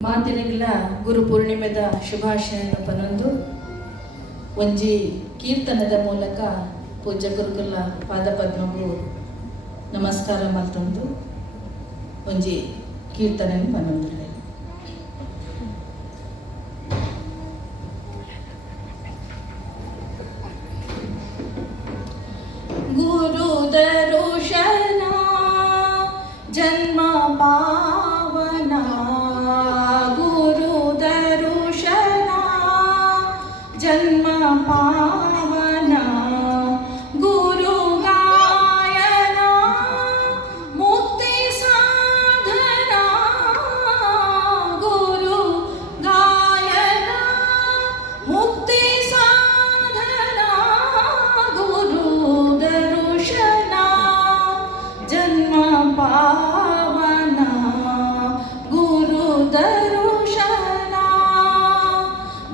ಮಾತಿನಗಳ ಗುರು ಪೂರ್ಣಿಮೆದ ಶುಭಾಶಯದ ಪನೊಂದು ಒಂಜಿ ಕೀರ್ತನದ ಮೂಲಕ ಪೂಜ್ಯ ಗುರುಗಳ ಪಾದಪದ್ಮಗೂ ನಮಸ್ಕಾರ ಮಲ್ತೊಂದು ಒಂಜಿ ಕೀರ್ತನೆ ಪನೊಂದು ಗುರು ದರುಶನ ಜನ್ಮ ಪಾವನ ಗುರು ದರುಶನ ಜನ್ಮ ಪಾವನ ಗುರು ಗಾಯನ ಮುಕ್ತಿ ಸಾಧನ ಗುರು ಗಾಯನ ಮುಕ್ತಿ ಸಾಧನ ಗುರು ದರುಶನ ಜನ್ಮ ಪಾವನ ಗುರು ದರುಶನ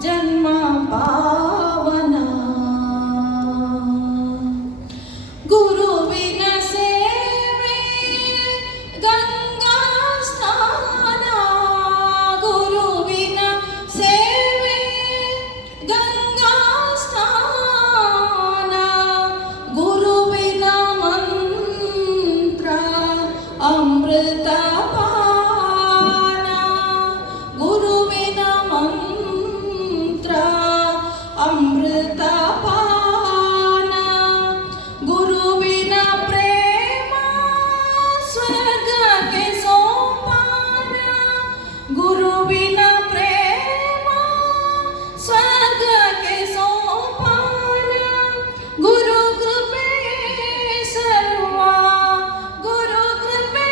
ಜನ್ಮ ಪಾವನ ಗುರುವಿನ ಸೇವೆ ಗಂಗಾ ಸ್ನಾನ ಗುರುವಿನ ಸೇವೆ ಗಂಗಾ ಸ್ನಾನ ಗುರುವಿನ ಮಂತ್ರ ಅಮೃತ ಪಾನ ಗುರುವಿನ ಮಂತ್ರ ಅಮೃತ ಪಾನ ಗುರುವಿನ ಪ್ರೇಮ ಸ್ವರ್ಗಕ್ಕೆ ಸೋಪಾನ ಗುರುವಿನ ಪ್ರೇಮ ಸ್ವರ್ಗಕ್ಕೆ ಸೋಪಾನ ಗುರು ಕೃಪೆ ಸರ್ವ ಗುರು ಕೃಪೆ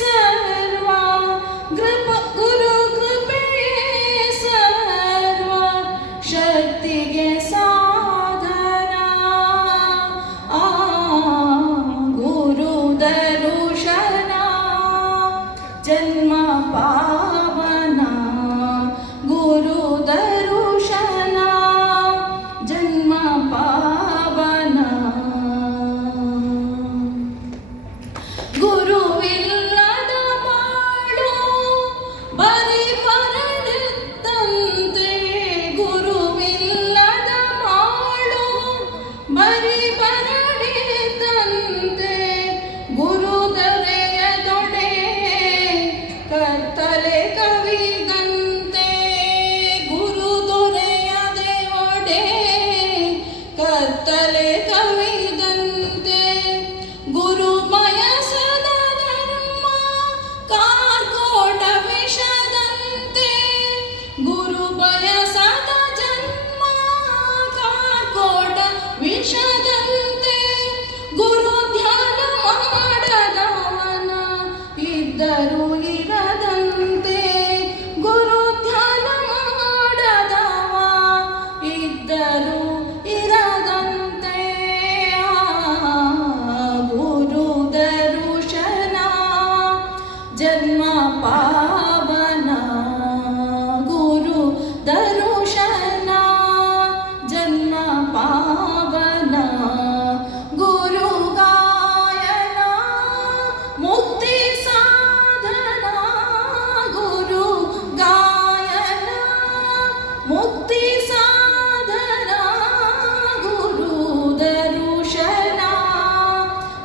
ಸರ್ವ ಗುರು ಕೃಪೆ ಸರ್ವ ಶಕ್ತಿಗೆ ಸಾಧನ ಗುರು ದರುಶನ ಜನ್ಮ ಪಾವನ ಗುರು ದರುಶನ ಜನ್ಮ ಪಾವನ ಗುರುವಿಲ್ಲದ ಮಾಡು ಬರಿ ಪರಡಿದ್ದಂತೆ ಗುರುವಿಲ್ಲದ ಮಾಡು ಬರಿ ಪರಡಿದ್ದಂತೆ ಗುರು ದೊರೆಯದೊಡೆ ಕತ್ತಲೆ ಕವಿದಂತೆ ಗುರು ದೊರೆಯದೆ ಒಡೆ ಕತ್ತಲೆ ಕವಿದಂತೆ ಗುರು ಮಯಸದ ಧರ್ಮ ಕಾರ್ಕೋಟ ವಿಷದಂತೆ ಗುರು ಬಯಸದ ಜನ್ಮ ಕಾರ್ಕೋಟ ವಿಷದಂತೆ ಗುರು ಧ್ಯಾನ ಮಾಡದವನ ಇದ್ದರೂ ಇರದಂತೆ ಗುರು ಧ್ಯಾನ ಮಾಡದವ ಇದ್ದರೂ ಇರದಂತೆ ಗುರು ದರುಶನ ಜನ್ಮ ಪಾವನ ಗುರು ದರುಶನ ಜನ್ಮ ಪಾವನ ಗುರು ಗಾಯನ ಮುಕ್ತಿ ಸಾಧನ ಗುರು ಗಾಯನ ಮುಕ್ತಿ ಸಾಧನ ಗುರು ದರುಶನ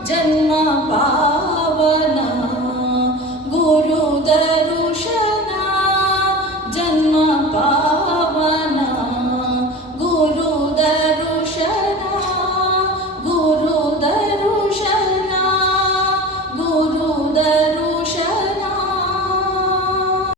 ಜನ್ಮ ಪಾವನ ಗುರು ದರುಶನ ಜನ್ಮ ಪಾವನ